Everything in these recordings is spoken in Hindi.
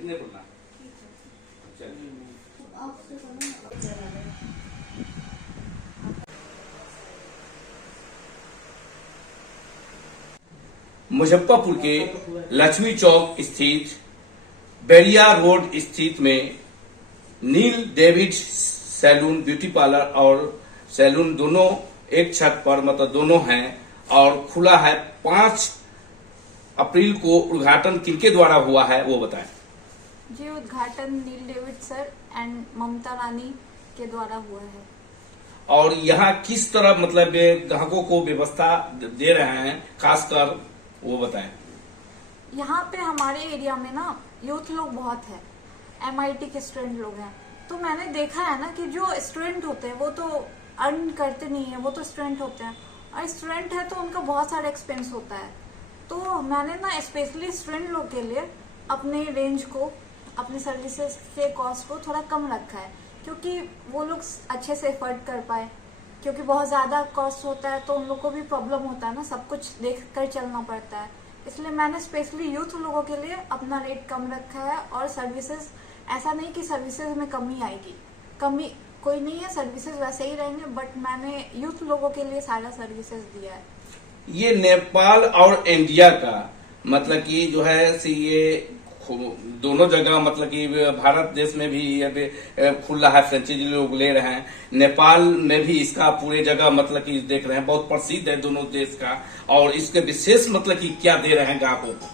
इतने बोलना। चलिए मुजफ्फरपुर के लक्ष्मी चौक स्थित बेरिया रोड स्थित में नील डेविड सैलून ब्यूटी पार्लर और सैलून दोनों एक छत पर मतलब दोनों हैं और खुला है। 5 अप्रैल को उद्घाटन किनके द्वारा हुआ है वो बताएं। जी, उद्घाटन नील डेविड सर एंड ममता रानी के द्वारा हुआ है। और यहाँ किस तरह मतलब ग्राहकों को व्यवस्था दे रहे हैं खासकर वो बताएं। यहाँ पे हमारे एरिया में ना यूथ लोग बहुत है, MIT के स्टूडेंट लोग हैं। तो मैंने देखा है ना कि जो स्टूडेंट होते हैं वो तो अर्न करते नहीं है, वो तो स्टूडेंट होते हैं और स्टूडेंट है तो उनका बहुत सारा एक्सपेंस होता है। तो मैंने ना स्पेशली स्टूडेंट लोग के लिए अपने रेंज को, अपने सर्विसेज के कॉस्ट को थोड़ा कम रखा है, क्योंकि वो लोग अच्छे से एफर्ट कर पाए। क्योंकि बहुत ज्यादा कॉस्ट होता है तो उन लोग को भी प्रॉब्लम होता है ना, सब कुछ देख कर चलना पड़ता है। इसलिए मैंने स्पेशली यूथ लोगों के लिए अपना रेट कम रखा है। और सर्विसेज ऐसा नहीं कि सर्विसेज में कमी आएगी, कमी कोई नहीं है, सर्विसेज वैसे ही रहेंगे, बट मैंने यूथ लोगों के लिए सारा सर्विसेज दिया है। ये नेपाल और इंडिया का मतलब कि जो है से ये दोनों जगह मतलब कि भारत देश में भी ये खुल रहा है, फ्रेंचाइजी लोग ले रहे हैं। नेपाल में भी इसका पूरे जगह मतलब कि देख रहे हैं, बहुत प्रसिद्ध है दोनों देश का। और इसके विशेष मतलब कि क्या दे रहे हैं ग्राहकों को।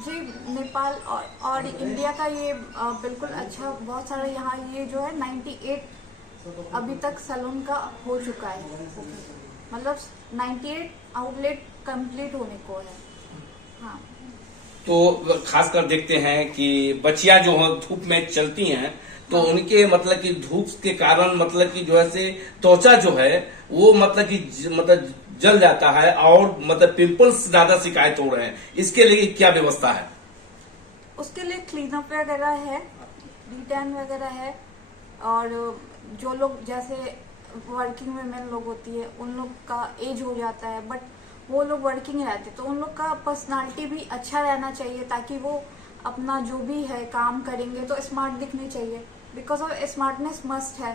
जी, नेपाल और इंडिया का ये बिल्कुल अच्छा, बहुत सारा यहाँ ये जो है 98 अभी तक सैलून का हो चुका है, मतलब 98 आउटलेट कंप्लीट होने को है। हाँ, तो खासकर देखते हैं कि बच्चियां जो है धूप में चलती हैं तो उनके मतलब कि धूप के कारण मतलब कि जो है से त्वचा जो है वो मतलब कि मतलब जल जाता है और मतलब पिंपल्स ज्यादा शिकायत हो रहे हैं। इसके लिए क्या व्यवस्था है? उसके लिए क्लीनअप वगैरह है, डिटैन वगैरह है। और जो लोग जैसे वर्किंग वुमेन लोग होती है, उन लोग का एज हो जाता है बट वो लोग वर्किंग रहते, तो उन लोग का पर्सनालिटी भी अच्छा रहना चाहिए ताकि वो अपना जो भी है काम करेंगे तो स्मार्ट दिखने चाहिए। बिकॉज ऑफ स्मार्टनेस मस्ट है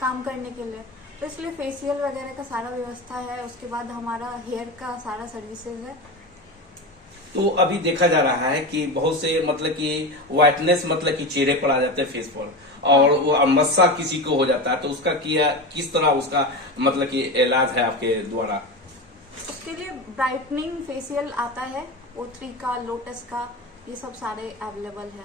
काम करने के लिए। तो इसलिए फेशियल वगैरह का सारा व्यवस्था है। उसके बाद हमारा हेयर का सारा सर्विसेज है। तो अभी देखा जा रहा है कि बहुत से मतलब कि व्हाइटनेस मतलब कि चेहरे पर आ जाते हैं फेस पर, और वो मस्सा किसी को हो जाता है, तो उसका किस तरह उसका मतलब कि इलाज है आपके द्वारा? उसके लिए ब्राइटनिंग फेशियल आता है, O3 का, लोटस का, ये सब सारे अवेलेबल है।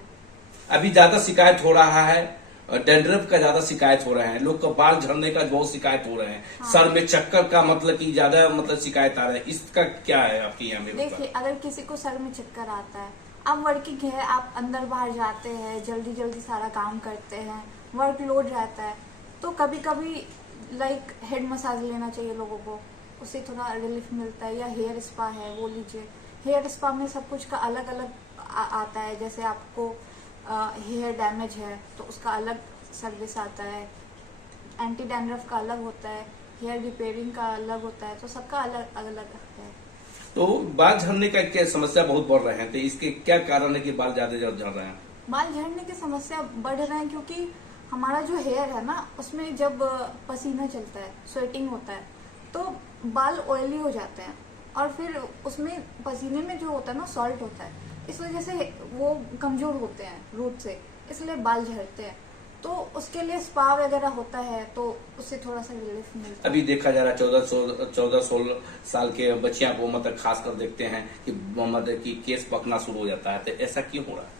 अभी ज्यादा शिकायत हो रहा है, डैंड्रफ का ज्यादा शिकायत हो रहे हैं, लोग का बाल झड़ने का बहुत शिकायत हो रहे हैं। हाँ। सर में चक्कर का मतलब कि ज्यादा मतलब शिकायत आ रहा है, इसका क्या है आपके यहाँ में? देखिए, अगर किसी को सर में चक्कर आता है, आप वर्किंग है, आप अंदर बाहर जाते हैं, जल्दी जल्दी सारा काम करते हैं, वर्कलोड रहता है, तो कभी कभी लाइक हेड मसाज लेना चाहिए लोगों को, उससे थोड़ा रिलीफ मिलता है। या हेयर स्पा है वो लीजिए। हेयर स्पा में सब कुछ का अलग अलग आता है। जैसे आपको हेयर डैमेज है तो उसका अलग सर्विस आता है, एंटी डैंड्रफ का अलग होता है, हेयर रिपेयरिंग का अलग होता है, तो सबका अलग अलग है। तो बाल झड़ने का क्या समस्या बहुत बढ़ रहे हैं, तो इसके क्या कारण है कि बाल ज्यादा झड़ रहे हैं? बाल झड़ने की समस्या बढ़ रहे हैं क्योंकि हमारा जो हेयर है ना, उसमें जब पसीना चलता है, स्वेटिंग होता है, तो बाल ऑयली हो जाते हैं और फिर उसमें पसीने में जो होता है ना सॉल्ट होता है, इस वजह से वो कमजोर होते हैं रूट से, इसलिए बाल झड़ते हैं। तो उसके लिए स्पा वगैरह होता है तो उससे थोड़ा सा रिलीफ मिलता है। अभी देखा जा रहा है 14-16 साल के बच्चियां को मतलब खास कर देखते हैं कि मतलब कि केस पकना शुरू हो जाता है, तो ऐसा क्यों हो रहा है?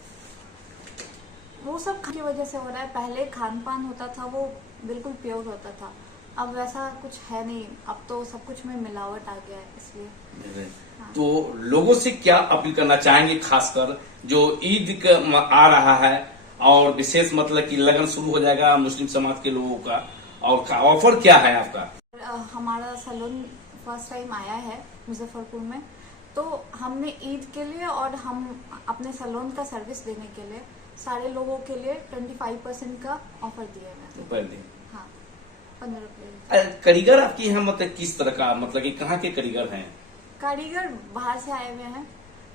वो सब की वजह से हो रहा है। पहले खान पान होता था वो बिल्कुल प्योर होता था, अब वैसा कुछ है नहीं, अब तो सब कुछ में मिलावट आ गया है, इसलिए। हाँ। तो लोगों से क्या अपील करना चाहेंगे, खासकर जो ईद आ रहा है और विशेष मतलब कि लगन शुरू हो जाएगा मुस्लिम समाज के लोगों का, और ऑफर क्या है आपका? हमारा सैलून फर्स्ट टाइम आया है मुजफ्फरपुर में, तो हमने ईद के लिए और हम अपने सैलून का सर्विस देने के लिए सारे लोगों के लिए 25% का ऑफर दिया है। पहले हाँ, 15 कारीगर आपके यहाँ मतलब किस तरह का, मतलब कि कहाँ के कारीगर हैं? कारीगर बाहर से आए हुए हैं,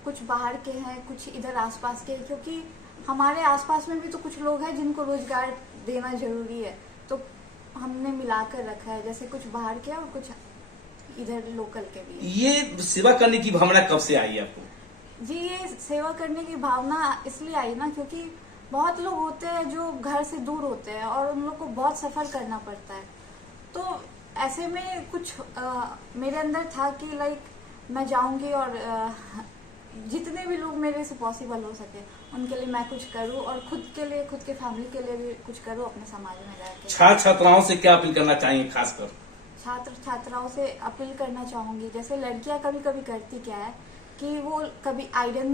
कुछ बाहर के हैं, कुछ इधर आसपास के, क्योंकि हमारे आसपास में भी तो कुछ लोग हैं जिनको रोजगार देना जरूरी है, तो हमने मिलाकर रखा है, जैसे कुछ बाहर के और कुछ इधर लोकल के भी। ये सेवा करने की भावना कब से आई आपको? जी, ये सेवा करने की भावना इसलिए आई ना, क्योंकि बहुत लोग होते हैं जो घर से दूर होते हैं और उन लोग को बहुत सफर करना पड़ता है। तो ऐसे में कुछ मेरे अंदर था कि लाइक मैं जाऊंगी और जितने भी लोग मेरे से पॉसिबल हो सके उनके लिए मैं कुछ करूं, और खुद के लिए, खुद के फैमिली के लिए भी कुछ करूं अपने समाज में जाके। छात्र छात्राओं से क्या अपील करना चाहिए? खासकर छात्र छात्राओं से अपील करना चाहूंगी, जैसे लड़कियां कभी कभी करती क्या है कि वो कभी आयरन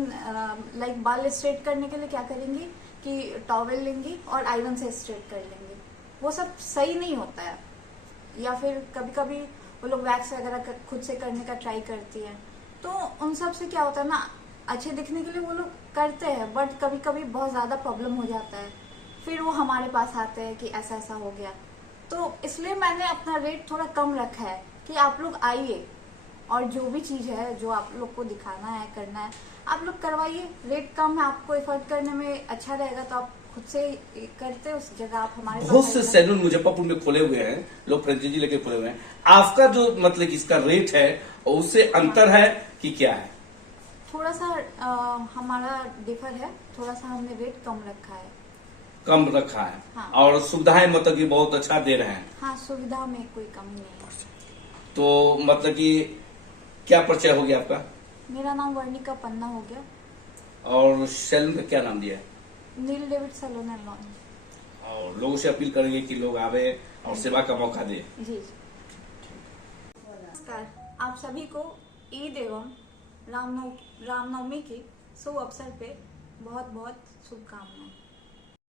लाइक बाल स्ट्रेट करने के लिए क्या करेंगी कि टॉवेल लेंगी और आयरन से स्ट्रेट कर लेंगी। वो सब सही नहीं होता है। या फिर कभी कभी वो लोग वैक्स वगैरह खुद से करने का ट्राई करती है, तो उन सब से क्या होता है ना, अच्छे दिखने के लिए वो लोग करते हैं, बट कभी कभी बहुत ज्यादा प्रॉब्लम हो जाता है, फिर वो हमारे पास आते हैं कि ऐसा ऐसा हो गया। तो इसलिए मैंने अपना रेट थोड़ा कम रखा है कि आप लोग आइए और जो भी चीज है जो आप लोग को दिखाना है, करना है, आप लोग करवाइए। रेट कम है, आपको एफर्ट करने में अच्छा रहेगा तो आप खुद से करते उस जगह आप हमारे बहुत पास से आइए। सैलून मुजफ्फरपुर में खोले हुए हैं, लोग फ्रेंचाइजी लेके खोले हुए हैं। आपका जो मतलब कि इसका रेट है और उससे अंतर है कि क्या है? थोड़ा सा हमारा डिफर है, थोड़ा सा हमने रेट कम रखा है। कम रखा है। हाँ। और सुविधाएं मतलब कि बहुत अच्छा दे रहे हैं। हाँ, सुविधा में कोई कमी नहीं है। तो मतलब कि क्या परिचय हो गया आपका? मेरा नाम वर्णिका पन्ना हो गया। और सैलून का क्या नाम दिया है? नील डेविड सैलून एंड लॉन। और लोगों से अपील करेंगे कि लोग आवे और सेवा का मौका दे। जी। नमस्कार, आप सभी को ईद एवं रामनवमी की शुभ अवसर पे बहुत बहुत शुभकामनाएं।